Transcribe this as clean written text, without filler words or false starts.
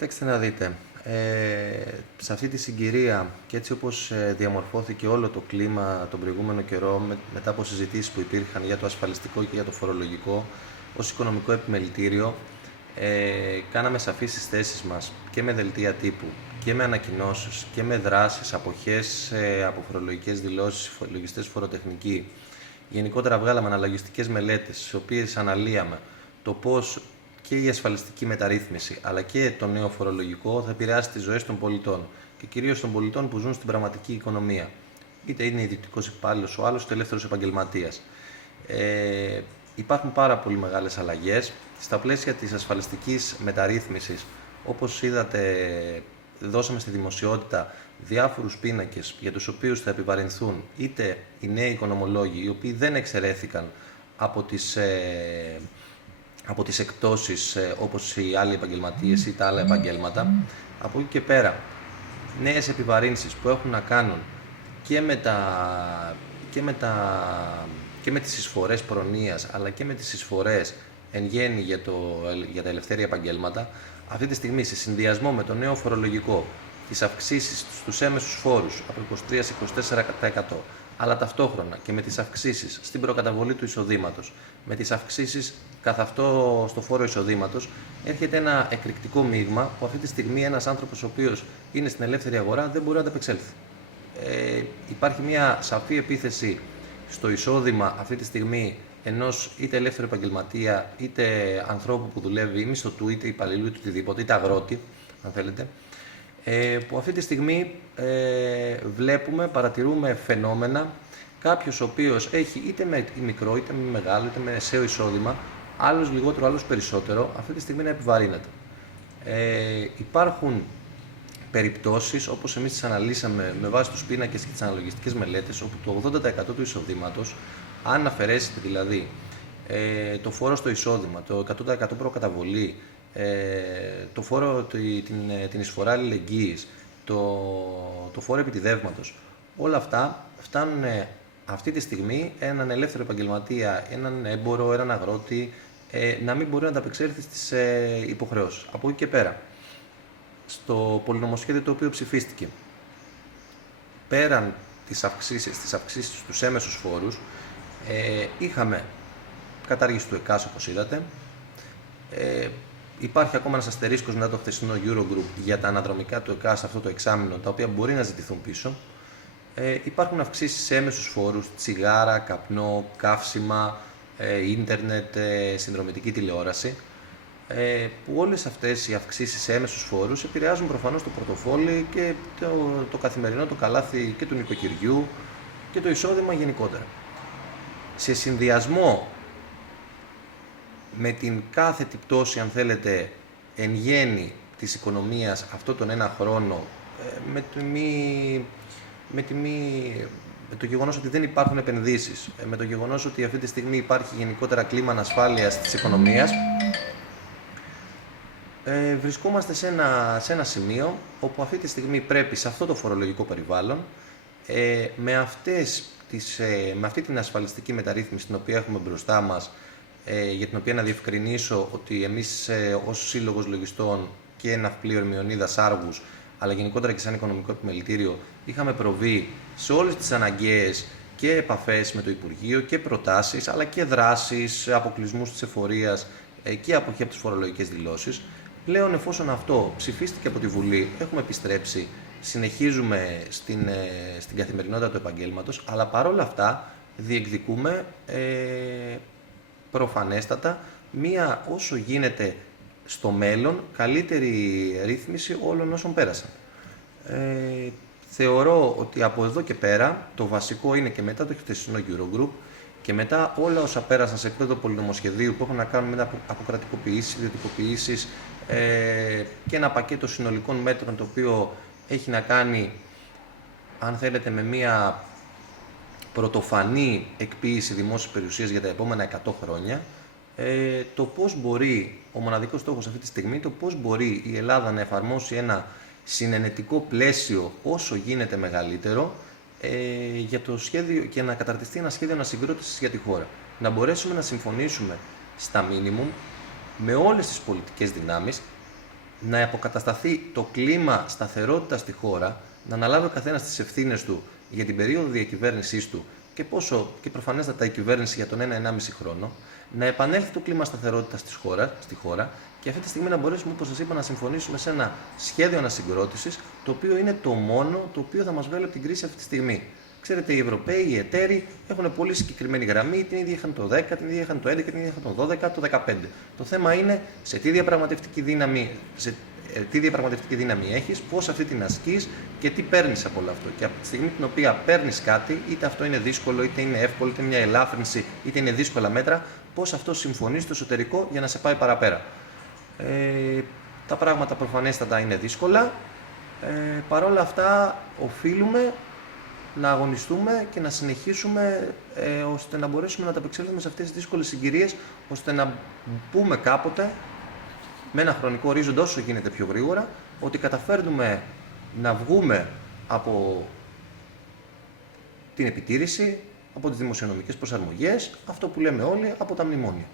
Κοιτάξτε να δείτε, σε αυτή τη συγκυρία και έτσι όπως διαμορφώθηκε όλο το κλίμα τον προηγούμενο καιρό μετά από συζητήσεις που υπήρχαν για το ασφαλιστικό και για το φορολογικό ως οικονομικό επιμελητήριο, κάναμε σαφείς τις θέσεις μας και με δελτία τύπου και με ανακοινώσεις και με δράσεις, αποχές από φορολογικές δηλώσεις, λογιστές φοροτεχνικοί. Γενικότερα βγάλαμε αναλογιστικές μελέτες, στις οποίες αναλύαμε το πώς και η ασφαλιστική μεταρρύθμιση αλλά και το νέο φορολογικό θα επηρεάσει τις ζωές των πολιτών και κυρίως των πολιτών που ζουν στην πραγματική οικονομία. Είτε είναι ιδιωτικός υπάλληλος ο άλλος, είτε ελεύθερος επαγγελματίας. Υπάρχουν πάρα πολύ μεγάλες αλλαγές. Στα πλαίσια της ασφαλιστικής μεταρρύθμισης, όπως είδατε, δώσαμε στη δημοσιότητα διάφορους πίνακες για τους οποίους θα επιβαρυνθούν είτε οι νέοι οικονομολόγοι, οι οποίοι δεν εξαιρέθηκαν από τις εκπτώσεις όπως οι άλλοι επαγγελματίες ή τα άλλα επαγγέλματα. Από εκεί και πέρα, νέες επιβαρύνσεις που έχουν να κάνουν και με τις εισφορές προνοίας αλλά και με τις εισφορές εν γέννη για τα ελευθέρια επαγγέλματα, αυτή τη στιγμή σε συνδυασμό με το νέο φορολογικό, τις αυξήσεις στους έμεσους φόρους από 23% σε 24%, αλλά ταυτόχρονα και με τις αυξήσεις στην προκαταβολή του εισοδήματος, με τις αυξήσεις καθ' αυτό στο φόρο εισοδήματος, έρχεται ένα εκρηκτικό μείγμα που αυτή τη στιγμή ένας άνθρωπος ο οποίος είναι στην ελεύθερη αγορά δεν μπορεί να ανταπεξέλθει. Υπάρχει μια σαφή επίθεση στο εισόδημα αυτή τη στιγμή ενός είτε ελεύθερου επαγγελματία, είτε ανθρώπου που δουλεύει μισθωτού, είτε υπαλλήλου, είτε οτιδήποτε, είτε αγρότη, αν θέλετε, που αυτή τη στιγμή παρατηρούμε φαινόμενα. Κάποιος ο οποίος έχει είτε με μικρό, είτε με μεγάλο, είτε με μεσαίο εισόδημα, άλλος λιγότερο, άλλος περισσότερο, αυτή τη στιγμή να επιβαρύνεται. Υπάρχουν περιπτώσεις, όπως εμείς τις αναλύσαμε με βάση τους πίνακες και τις αναλογιστικές μελέτες, όπου το 80% του εισοδήματος, αν αφαιρέσετε δηλαδή το φόρο στο εισόδημα, το 100% προκαταβολή, το φόρο, την εισφορά αλληλεγγύης, το φόρο επιτιδεύματος, όλα αυτά φτάνουν αυτή τη στιγμή έναν ελεύθερο επαγγελματία, έναν έμπορο, έναν αγρότη, να μην μπορεί να ανταπεξέλθει στις υποχρεώσεις. Από εκεί και πέρα, στο πολυνομοσχέδιο το οποίο ψηφίστηκε, πέραν τις αυξήσεις στους έμεσους φόρους, είχαμε κατάργηση του ΕΚΑΣ, όπως είδατε. Υπάρχει ακόμα ένας αστερίσκος μετά το χθεσινό Eurogroup για τα αναδρομικά του ΕΚΑΣ αυτό το εξάμηνο, τα οποία μπορεί να ζητηθούν πίσω. Υπάρχουν αυξήσεις σε έμεσους φόρους, τσιγάρα, καπνό, καύσιμα, ίντερνετ, συνδρομητική τηλεόραση, που όλες αυτές οι αυξήσεις σε έμεσους φόρους επηρεάζουν προφανώς το πορτοφόλι και το καθημερινό, το καλάθι και του νοικοκυριού και το εισόδημα γενικότερα. Σε συνδυασμό με την κάθετη πτώση, αν θέλετε, εν γέννη της οικονομίας αυτό τον ένα χρόνο, με το γεγονός ότι δεν υπάρχουν επενδύσεις, με το γεγονός ότι αυτή τη στιγμή υπάρχει γενικότερα κλίμα ανασφάλειας της οικονομίας, βρισκόμαστε σε ένα σημείο όπου αυτή τη στιγμή πρέπει σε αυτό το φορολογικό περιβάλλον, με αυτή την ασφαλιστική μεταρρύθμιση την οποία έχουμε μπροστά μας, για την οποία να διευκρινίσω ότι εμείς ως Σύλλογος Λογιστών και Ναυπλίο Ερμιονίδας Άργους, αλλά γενικότερα και σαν οικονομικό επιμελητήριο, είχαμε προβεί σε όλες τις αναγκαίες και επαφές με το Υπουργείο και προτάσεις, αλλά και δράσεις, αποκλεισμούς της εφορίας και αποχή από τις φορολογικές δηλώσεις. Πλέον, εφόσον αυτό ψηφίστηκε από τη Βουλή, έχουμε επιστρέψει, συνεχίζουμε στην καθημερινότητα του επαγγέλματος, αλλά παρόλα αυτά διεκδικούμε προφανέστατα μία όσο γίνεται στο μέλλον καλύτερη ρύθμιση όλων όσων πέρασαν. Θεωρώ ότι από εδώ και πέρα το βασικό είναι και μετά το χθεσινό Eurogroup και μετά όλα όσα πέρασαν σε επίπεδο πολυνομοσχεδίου που έχουν να κάνουν με αποκρατικοποιήσεις, ιδιωτικοποιήσεις και ένα πακέτο συνολικών μέτρων το οποίο έχει να κάνει, αν θέλετε, με μία πρωτοφανή εκποίηση δημόσιας περιουσίας για τα επόμενα 100 χρόνια, το πώς μπορεί, ο μοναδικός στόχος αυτή τη στιγμή, το πώς μπορεί η Ελλάδα να εφαρμόσει ένα συνενετικό πλαίσιο όσο γίνεται μεγαλύτερο για το σχέδιο και να καταρτιστεί ένα σχέδιο ανασυγκρότησης για τη χώρα. Να μπορέσουμε να συμφωνήσουμε στα μίνιμουμ με όλες τις πολιτικές δυνάμεις να αποκατασταθεί το κλίμα σταθερότητας στη χώρα, να αναλάβει ο καθένας τις ευθύνες του για την περίοδο διακυβέρνησής του και προφανέστατα η κυβέρνηση για τον 1-1,5 χρόνο, να επανέλθει το κλίμα σταθερότητας στη χώρα και αυτή τη στιγμή να μπορέσουμε, όπως σας είπα, να συμφωνήσουμε σε ένα σχέδιο ανασυγκρότησης, το οποίο είναι το μόνο το οποίο θα μας βγάλει από την κρίση αυτή τη στιγμή. Ξέρετε, οι Ευρωπαίοι, οι εταίροι έχουν πολύ συγκεκριμένη γραμμή, την ίδια είχαν το 10, την ίδια είχαν το 11, την ίδια είχαν το 12, το 15. Το θέμα είναι σε τι διαπραγματευτική δύναμη έχεις, πώς αυτή την ασκείς και τι παίρνεις από όλο αυτό. Και από τη στιγμή την οποία παίρνεις κάτι, είτε αυτό είναι δύσκολο, είτε είναι εύκολο, είτε είναι μια ελάφρυνση, είτε είναι δύσκολα μέτρα, πώς αυτό συμφωνεί στο εσωτερικό για να σε πάει παραπέρα. Τα πράγματα προφανέστατα είναι δύσκολα. Παρ' όλα αυτά, οφείλουμε να αγωνιστούμε και να συνεχίσουμε ώστε να μπορέσουμε να ανταπεξέλθουμε σε αυτές τις δύσκολες συγκυρίες, ώστε να πούμε κάποτε, με ένα χρονικό ορίζοντα όσο γίνεται πιο γρήγορα, ότι καταφέρνουμε να βγούμε από την επιτήρηση, από τις δημοσιονομικές προσαρμογές, αυτό που λέμε όλοι, από τα μνημόνια.